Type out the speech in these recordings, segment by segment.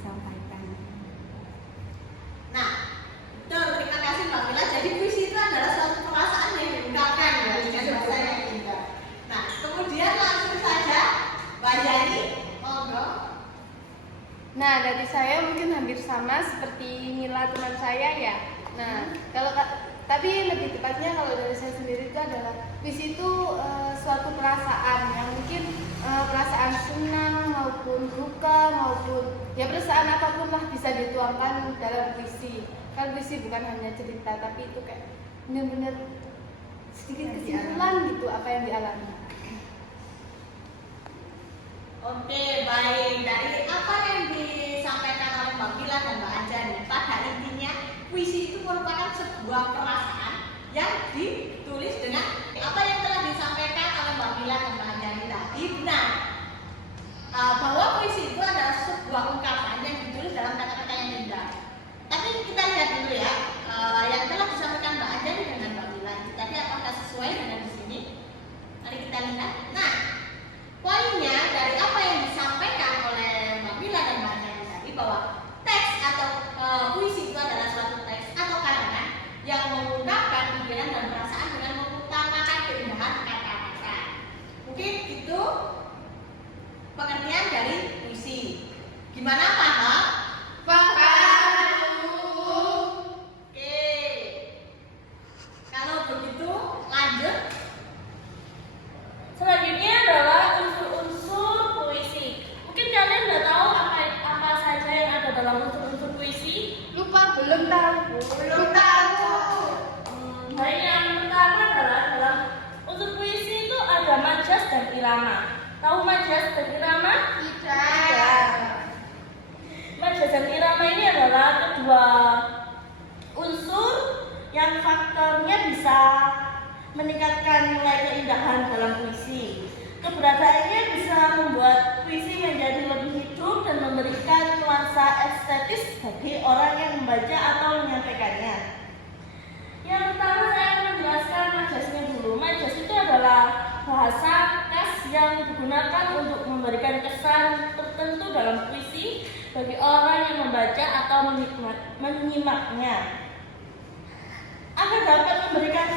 disampaikan. Nah, terima kasih Mbak Mila. Jadi puisi itu adalah suatu perasaan yang diungkapkan ya, dengan bahasa yang indah. Nah, kemudian langsung saja Mbak Yani, monggo. Nah, dari saya mungkin hampir sama seperti Mila teman saya ya. Nah, tapi lebih tepatnya kalau dari saya sendiri itu adalah puisi itu suatu perasaan yang mungkin perasaan senang maupun duka maupun ya perasaan apapun lah bisa dituangkan dalam puisi. Kan puisi bukan hanya cerita tapi itu kayak benar-benar sedikit kesimpulan gitu apa yang dialami. Oke, baik. Dari apa yang disampaikan oleh Mbak Mila dan Mbak Anjani, pada intinya puisi itu merupakan sebuah perasaan yang ditulis dengan apa yang telah disampaikan oleh Mbak Mila dan Mbak Anjani tadi. Benar, bahwa puisi itu adalah sebuah ungkapan yang ditulis dalam kata-kata yang indah. Tapi kita lihat dulu ya, yang telah disampaikan Mbak Anjani dengan Mbak Mila itu tadi apakah sesuai dengan di sini? Mari kita lihat. Nah, poinnya dari apa yang disampaikan oleh Mbak Mila dan Mbak Anjani tadi bahwa teks atau puisi itu adalah suatu teks atau karangan yang mengungkapkan pikiran dan perasaan dengan mengutamakan keindahan kata-kata. Mungkin itu pengertian dari puisi. Gimana paham? Paham. Oke. Kalau begitu lanjut. Selanjutnya adalah unsur-unsur puisi. Mungkin kalian udah tahu apa saja yang ada dalam unsur-unsur puisi? Belum tahu. Baik, yang pertama adalah dalam unsur puisi itu ada majas dan irama. Tahu majas dan irama? Tidak. Majas dan irama ini adalah kedua unsur yang faktornya bisa meningkatkan nilai keindahan dalam puisi. Keberadaannya bisa membuat puisi menjadi lebih hidup dan memberikan nuansa estetis bagi orang yang membaca atau menyampaikannya. Yang pertama saya akan menjelaskan majasnya dulu. Majas itu adalah bahasa khas yang digunakan untuk memberikan kesan tertentu dalam puisi bagi orang yang membaca atau menyimaknya. Agar dapat memberikan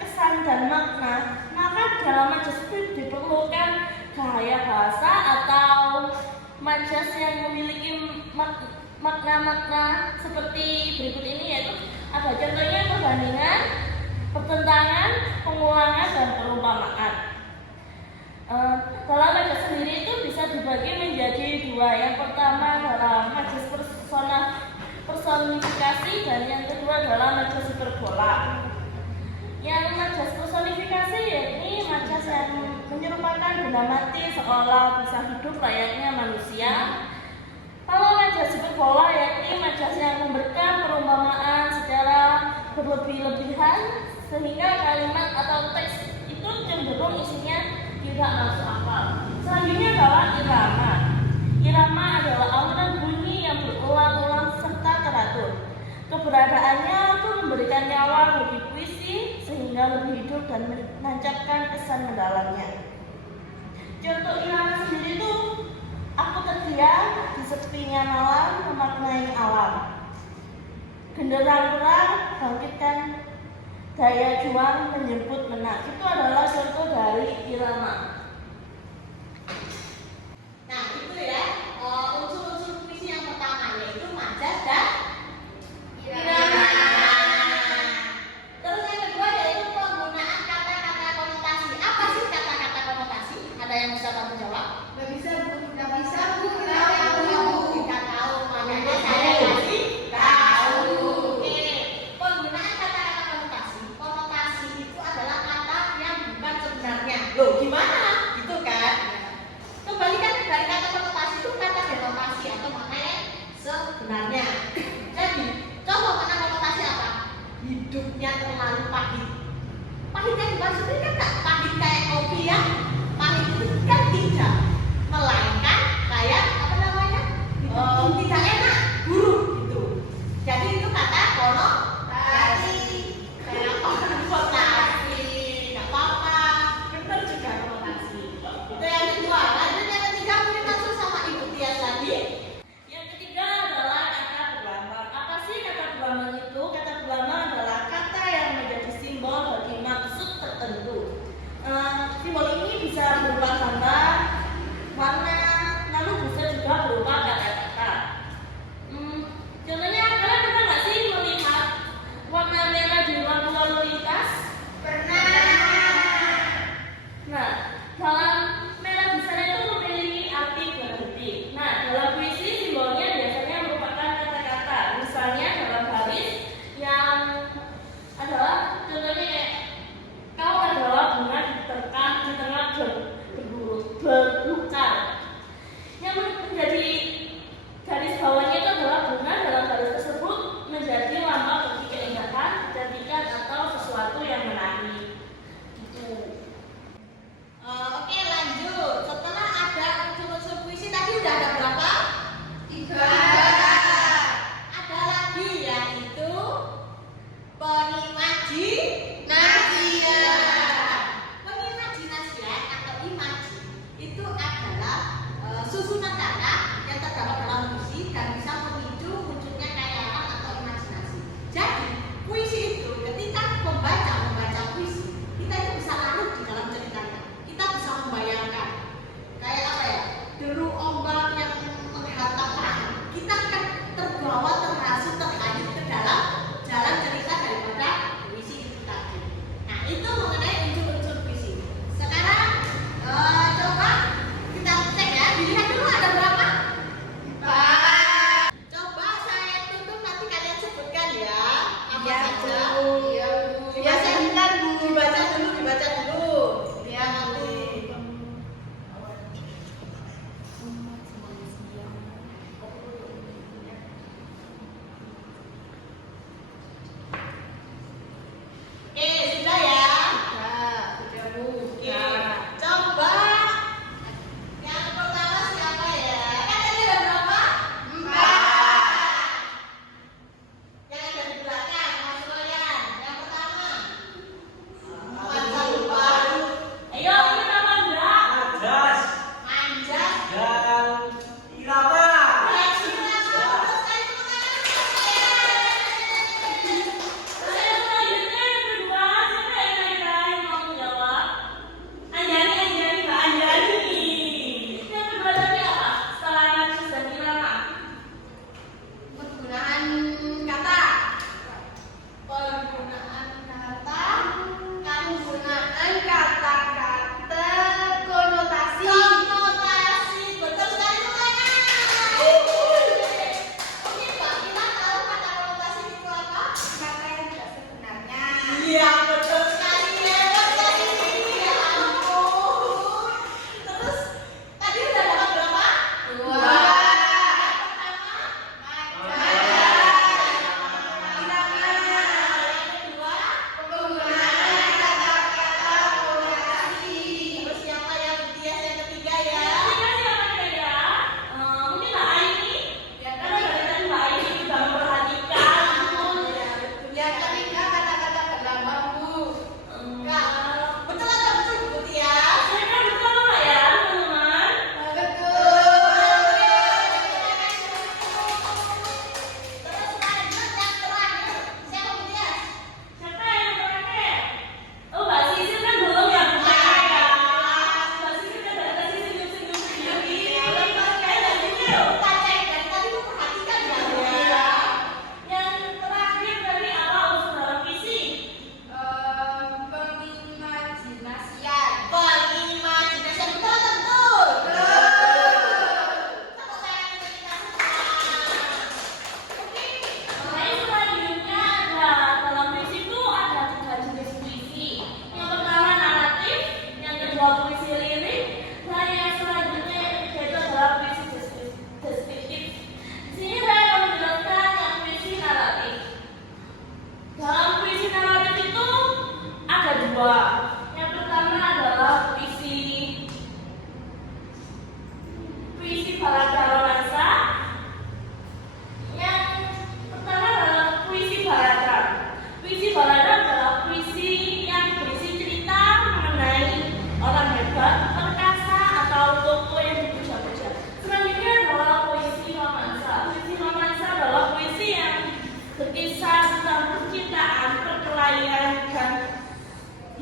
kesan dan makna, maka dalam majas itu diperlukan gaya bahasa atau majas yang memiliki makna-makna seperti berikut ini, yaitu ada contohnya perbandingan, pertentangan, pengulangan, dan perumpamaan. Dalam majas sendiri itu bisa dibagi menjadi dua. Yang pertama adalah majas personifikasi dan yang kedua adalah majas hiperbola. Yang majas personifikasi yakni majas yang menyerupakan benda mati seolah bisa hidup layaknya manusia. Kalau majas hiperbola yakni majas yang memberikan perumpamaan secara berlebih-lebihan sehingga kalimat atau teks itu cenderung isinya tidak masuk akal. Selanjutnya adalah irama. Irama adalah alunan bunyi yang berulang-ulang serta teratur. Keberadaannya itu memberikan nyawa bagi puisi sehingga lebih hidup dan menancapkan kesan mendalamnya. Contoh irama sendiri itu, aku terdiam di sepinya malam memaknai alam. Genderang perang bangkitkan daya juang menjemput menang. Itu adalah contoh dari irama. Nah, itu ya unsur-unsur puisi yang pertama yaitu majas dan irama. Terus yang kedua yaitu penggunaan kata-kata konotasi. Apa sih kata-kata konotasi? Ada yang bisa kamu jawab? Nggak bisa bu. Kita tahu, makanya saya kasih tahu. Oke, penggunaan kata-kata konotasi. Konotasi itu adalah kata yang bukan sebenarnya. Loh, gimana? Gitu kan? Kembalikan dari kata konotasi itu kata denotasi atau makna yang sebenarnya. Jadi, contoh makna konotasi apa? Hidupnya terlalu pahit. Pahit yang dimaksudkan kan tak pahit kayak kopi ya. Pahit itu kan tidak, melainkan kayak apa namanya? Tidak enak, buruk gitu. Jadi itu kata konotasi. Kayak konotasi, nggak apa-apa. Benar juga konotasi. Itu yang kedua. Lanjut yang ketiga mungkin langsung sama Ibu Tias lagi. Yang ketiga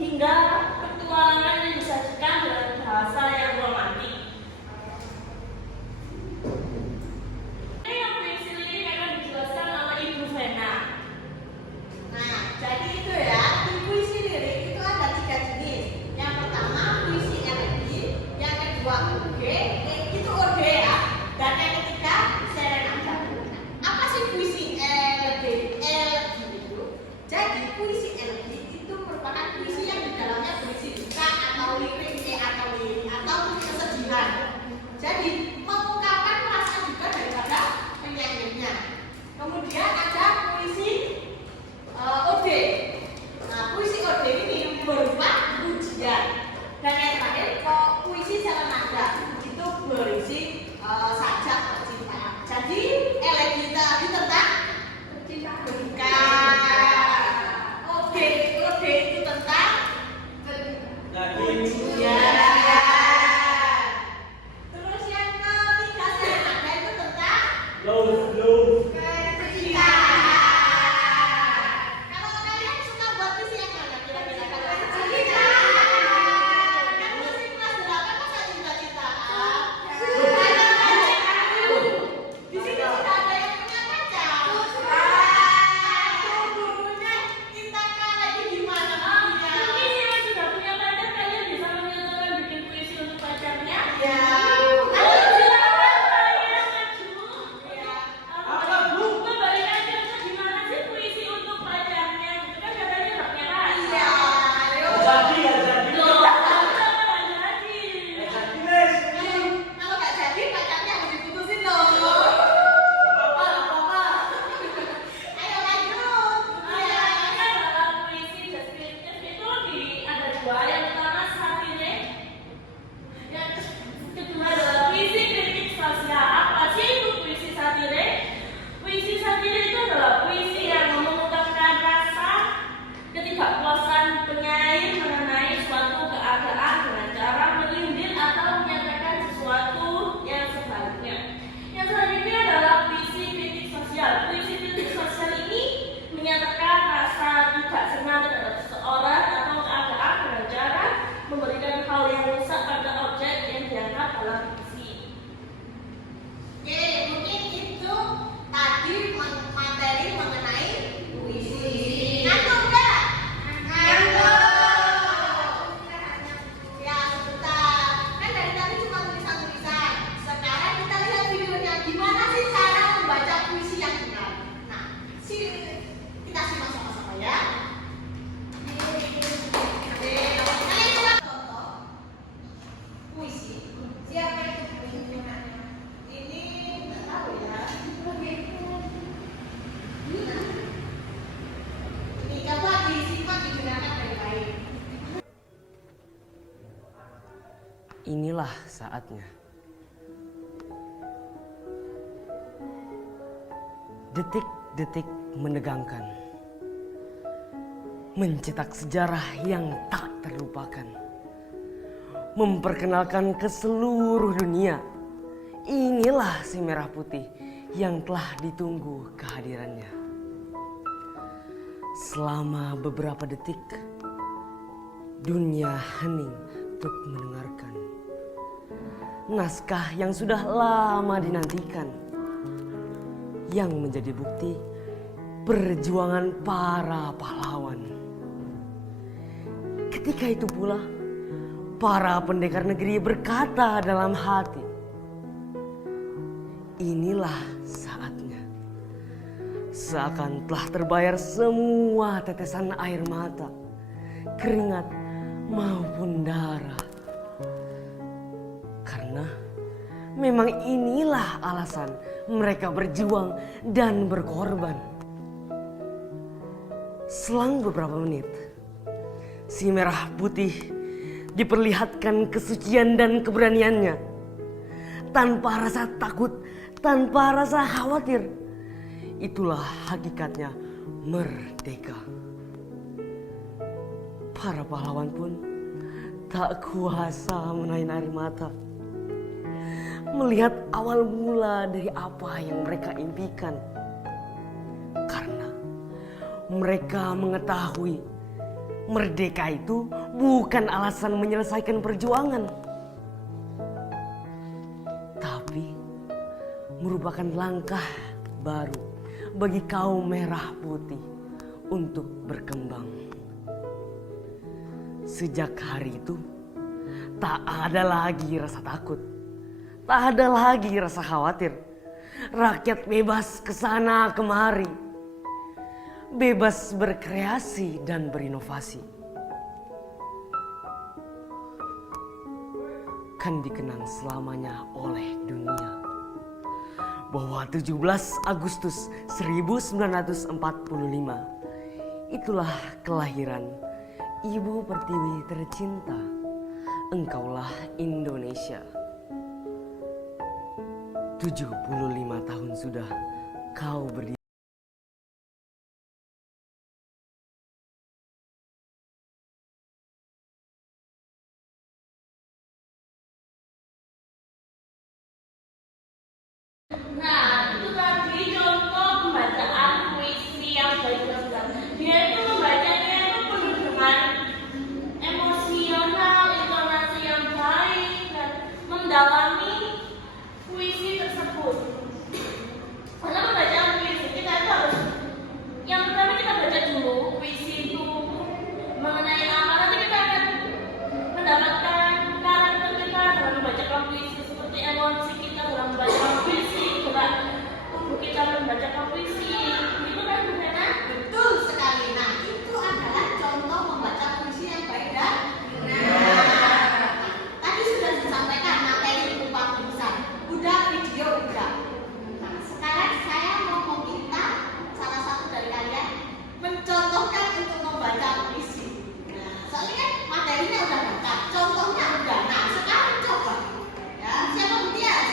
hingga petualangan yang disajikan dengan bahasa yang romantis. Ini yang puisi lirik akan dijelaskan oleh Ibu Vena. Nah, jadi itu ya, di puisi lirik itu ada 3 jenis. Yang pertama puisi elegi, yang kedua ode, itu ode ya, dan yang ketiga serenada. Apa sih puisi elegi? Elegi itu, jadi puisi elegi itu merupakan puisi yang di dalamnya berisi duka atau lirik atau kesedihan. Jadi mengungkapkan perasaan juga daripada penyanyinya. Kemudian ada puisi ode. Nah, puisi ode ini berupa pujian. Dan yang terakhir, puisi serenada itu berisi sajak percintaan. Jadi elegi tadi tentang duka. Ode itu tentang pujian. Terus yang ketiga serenada itu tentang cinta. Kalau kalian suka buat puisi yang mana kira-kira? Kalau cinta, kan masih kelas 8 masa cinta-cintaan? Di sini sudah ada yang punya pacar. Gurunya kita lagi gimana? Mungkin yang sudah punya pacar kalian bisa menyatakan bikin puisi untuk pacarnya. Ya. Ayo silakan kalian maju. Ya. Kembali aja ke gimana sih puisi untuk pacarnya? Itu kan katanya nggak punya pacar. Iya. Ayo. Loh, kenapa nggak jadi? Kalau nggak jadi pacarnya harus diputusin dong. Ayo lanjut. Iya, dalam puisi deskriptif itu ada 2. Yang pertama satire, yang kedua adalah puisi kritik sosial. Apa sih itu puisi satire? Puisi satire itu adalah puisi yang mengungkapkan rasa ketidakpuasan penyair mengenai suatu keadaan dengan cara menyindir atau menyatakan sesuatu yang sebaliknya. Yang selanjutnya adalah puisi kritik sosial. Puisi kritik sosial ini menyatakan rasa tidak senang terhadap seseorang atau keadaan dengan cara memberikan hal yang rusak pada objek yang diangkat dalam puisi. Oke, mungkin itu tadi materi mengenai puisi. Ngantuk nggak? Ngantuk. Ya sebentar. Kan dari tadi cuma tulisan-tulisan. Sekarang kita lihat videonya. Gimana sih cara membaca puisi yang benar? Nah, kita simak sama-sama ya. Oke, kalian coba contoh puisi. Siapa itu puisinya? Ini nggak tahu ya. Ini coba disimak didengarkan baik-baik. Inilah saatnya. Detik-detik menegangkan, mencetak sejarah yang tak terlupakan, memperkenalkan ke seluruh dunia. Inilah si merah putih yang telah ditunggu kehadirannya. Selama beberapa detik, dunia hening untuk mendengarkan naskah yang sudah lama dinantikan, yang menjadi bukti perjuangan para pahlawan. Ketika itu pula, para pendekar negeri berkata dalam hati, inilah saatnya. Seakan telah terbayar semua tetesan air mata, keringat maupun darah. Karena memang inilah alasan mereka berjuang dan berkorban. Selang beberapa menit, si merah putih diperlihatkan kesucian dan keberaniannya. Tanpa rasa takut, tanpa rasa khawatir. Itulah hakikatnya merdeka. Para pahlawan pun tak kuasa menahan air mata melihat awal mula dari apa yang mereka impikan. Karena mereka mengetahui merdeka itu bukan alasan menyelesaikan perjuangan, tapi merupakan langkah baru bagi kaum merah putih untuk berkembang. Sejak hari itu, tak ada lagi rasa takut, tak ada lagi rasa khawatir. Rakyat bebas kesana kemari, bebas berkreasi dan berinovasi. Kan dikenang selamanya oleh dunia bahwa 17 Agustus 1945 itulah kelahiran Ibu Pertiwi tercinta. Engkaulah Indonesia. 75 tahun sudah kau berdiri. Nah, itu tadi contoh pembacaan puisi yang baik dan benar. Dia itu membacanya itu penuh dengan emosional, intonasi yang baik dan mendalami puisi tersebut. Karena membacaan puisi kita itu harus, yang pertama kita baca dulu puisi itu mengenai apa, nanti kita akan mendapatkan karakter kita dalam membacakan puisi, seperti emosi kita dalam membacakan puisi, tubuh kita membacakan puisi, itu kan benar. Betul sekali. Nah, itu adalah contoh membaca puisi yang baik dan benar. Tadi sudah disampaikan materi berupa tulisan, udah video udah. Nah, sekarang saya mau meminta salah satu dari kalian mencontohkan untuk membaca puisi. Nah, soalnya kan materinya udah lengkap, contohnya udah. Nah, sekarang coba. Ya, siapa Mutias?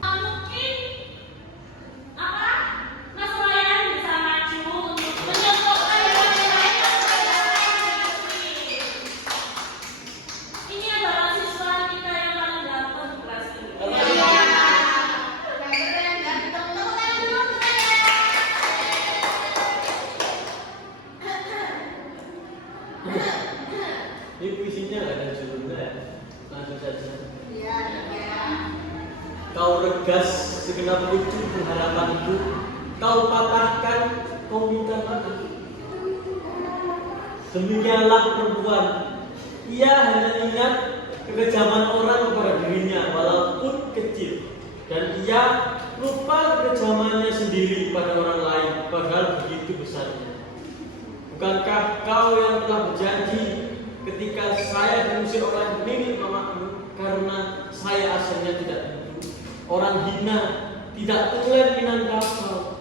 Mungkin apa? Mas Ryan bisa maju untuk menyontohkan ini adalah siswa kita yang paling ganteng di kelas ini. Ini puisinya nggak ada judulnya, langsung saja. Kau regas segenap lucu pengharapanku, kau patahkan, kau minta maaf. Demikianlah perempuan, ia hanya ingat kekejaman orang kepada dirinya walaupun kecil, dan ia lupa kekejamannya sendiri pada orang lain padahal begitu besarnya. Bukankah kau yang telah berjanji ketika saya diusir oleh nenek mamamu karena saya asalnya tidak tentu, orang hina, tidak tulen Minangkabau.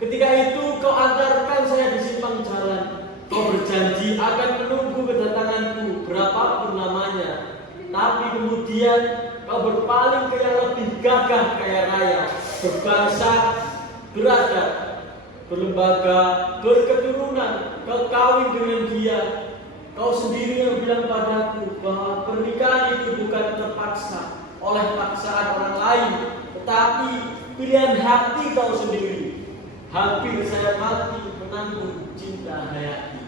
Ketika itu kau antarkan saya di simpang jalan. Kau berjanji akan menunggu kedatanganku berapapun namanya. Tapi kemudian kau berpaling ke yang lebih gagah kaya raya, berbangsa, beradab, berlembaga, berketurunan. Kau kawin dengan dia. Kau sendiri yang bilang padaku bahwa pernikahan itu bukan terpaksa oleh paksaan orang lain, tetapi pilihan hati kau sendiri. Hampir saya mati menanggung cinta Hayati.